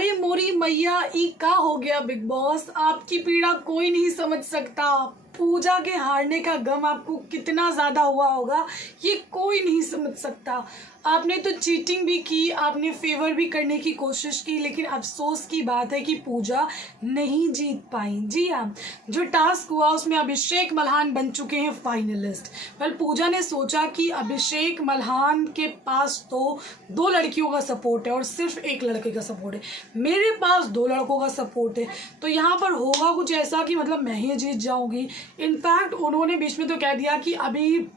अरे मोरी मैया ई का हो गया बिग बॉस, आपकी पीड़ा कोई नहीं समझ सकता। पूजा के हारने का गम आपको कितना ज़्यादा हुआ होगा ये कोई नहीं समझ सकता। आपने तो चीटिंग भी की, आपने फेवर भी करने की कोशिश की, लेकिन अफसोस की बात है कि पूजा नहीं जीत पाई। जी हाँ, जो टास्क हुआ उसमें अभिषेक मल्हान बन चुके हैं फाइनलिस्ट। पर पूजा ने सोचा कि अभिषेक मल्हान के पास तो दो लड़कियों का सपोर्ट है और सिर्फ एक लड़के का सपोर्ट है, मेरे पास दो लड़कों का सपोर्ट है, तो यहाँ पर होगा कुछ ऐसा कि मतलब मैं ही जीत जाऊंगी। इनफैक्ट उन्होंने बीच में तो कह दिया कि अभी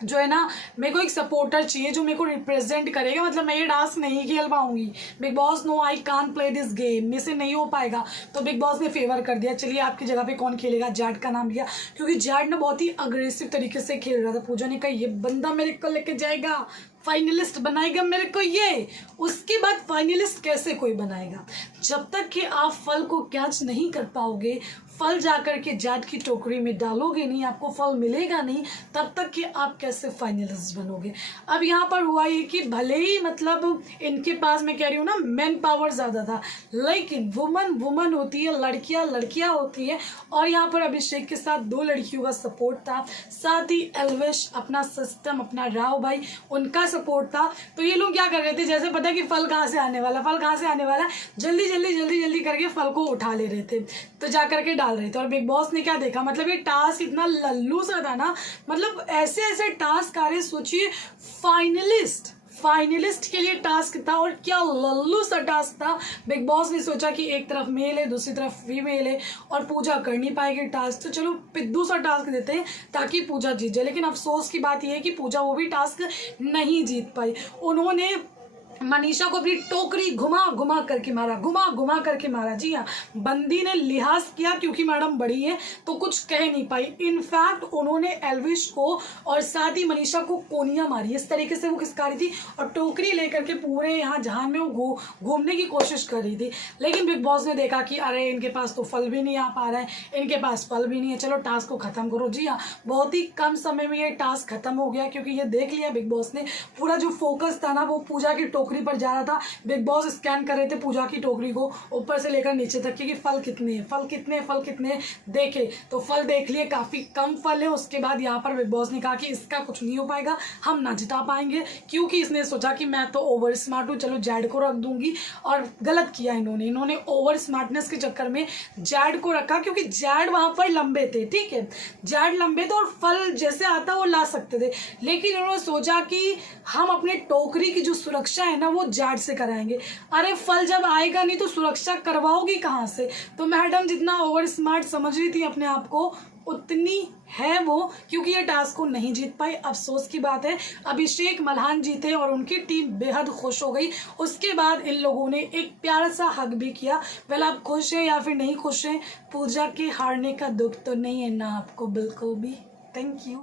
जो है ना, मेरे को एक सपोर्टर चाहिए जो मेरे को रिप्रेजेंट करेगा, मतलब मैं ये टास्क नहीं खेल पाऊंगी। Bigg Boss no I can't play this game, मेरे से नहीं हो पाएगा। तो बिग बॉस ने फेवर कर दिया, चलिए आपकी जगह पे कौन खेलेगा, जैड का नाम लिया, क्योंकि जैड ना बहुत ही अग्रेसिव तरीके से खेल रहा था। पूजा ने कहा ये बंदा मेरे को लेके जाएगा, फाइनलिस्ट बनाएगा मेरे को ये। उसके बाद फाइनलिस्ट कैसे कोई बनाएगा? जब तक कि आप फल को कैच नहीं कर पाओगे, फल जाकर के जैड की टोकरी में डालोगे नहीं, आपको फल मिलेगा नहीं, तब तक कि आप कैसे फाइनलिस्ट बनोगे। अब यहाँ पर हुआ ये कि भले ही मतलब इनके पास, मैं कह रही हूँ ना, मैन पावर ज़्यादा था, लेकिन वुमन होती है, लड़कियाँ होती है, और यहाँ पर अभिषेक के साथ दो लड़कियों का सपोर्ट था, साथ ही एल्विश, अपना सिस्टम, अपना राव भाई, उनका सपोर्ट था। तो ये लोग क्या कर रहे थे, जैसे पता कि फल कहाँ से आने वाला, जल्दी करके फल को उठा ले रहे थे, तो जा करके डाल रहे थे। और बिग बॉस ने क्या देखा, मतलब ये टास्क इतना लल्लू सा था ना, मतलब ऐसे टास्क आ रहे, सोचिए फाइनलिस्ट के लिए टास्क था, और क्या लल्लू सा टास्क था। बिग बॉस ने सोचा कि एक तरफ मेल है, दूसरी तरफ फीमेल है, और पूजा कर नहीं पाएगी टास्क, तो चलो पिद्दू सा टास्क देते हैं ताकि पूजा जीत जाए। लेकिन अफसोस की बात यह है कि पूजा वो भी टास्क नहीं जीत पाई। उन्होंने मनीषा को अपनी टोकरी घुमा करके मारा। जी हाँ, बंदी ने लिहाज किया क्योंकि मैडम बड़ी है तो कुछ कह नहीं पाई। इनफैक्ट उन्होंने एल्विश को और साथ ही मनीषा को कोनिया मारी, इस तरीके से वो खिसका रही थी, और टोकरी लेकर के पूरे यहाँ जहान में वो घूमने की कोशिश कर रही थी। लेकिन बिग बॉस ने देखा कि अरे इनके पास तो फल भी नहीं आ पा रहा है, इनके पास फल भी नहीं है, चलो टास्क को खत्म करो। जी हाँ, बहुत ही कम समय में ये टास्क खत्म हो गया, क्योंकि ये देख लिया बिग बॉस ने, पूरा जो फोकस था ना वो पूजा की टोकरी पर जा रहा था। बिग बॉस स्कैन कर रहे थे पूजा की टोकरी को ऊपर से लेकर नीचे तक कि फल कितने देखे, तो फल देख लिए, काफी कम फल है। उसके बाद यहाँ पर बिग बॉस ने कहा कि इसका कुछ नहीं हो पाएगा, हम ना जिता पाएंगे, क्योंकि इसने सोचा कि मैं तो ओवर स्मार्ट हूँ, चलो जैड को रख दूंगी। और गलत किया इन्होंने ओवर स्मार्टनेस के चक्कर में जैड को रखा, क्योंकि जैड वहां पर लंबे थे, ठीक है, जैड लंबे थे और फल जैसे आता वो ला सकते थे। लेकिन उन्होंने सोचा कि हम अपने टोकरी की जो सुरक्षा है ना वो जैड से कराएंगे। अरे फल जब आएगा नहीं तो सुरक्षा करवाओगी कहाँ से? तो मैडम जितना ओवर स्मार्ट समझ रही थी अपने आप को, उतनी है वो, क्योंकि ये टास्क को नहीं जीत पाई। अफसोस की बात है, अभिषेक मल्हान जीते और उनकी टीम बेहद खुश हो गई। उसके बाद इन लोगों ने एक प्यारा सा हग भी किया। वेल, आप खुश हैं या फिर नहीं खुश हैं, पूजा के हारने का दुख तो नहीं है ना आपको? बिल्कुल भी। Thank you.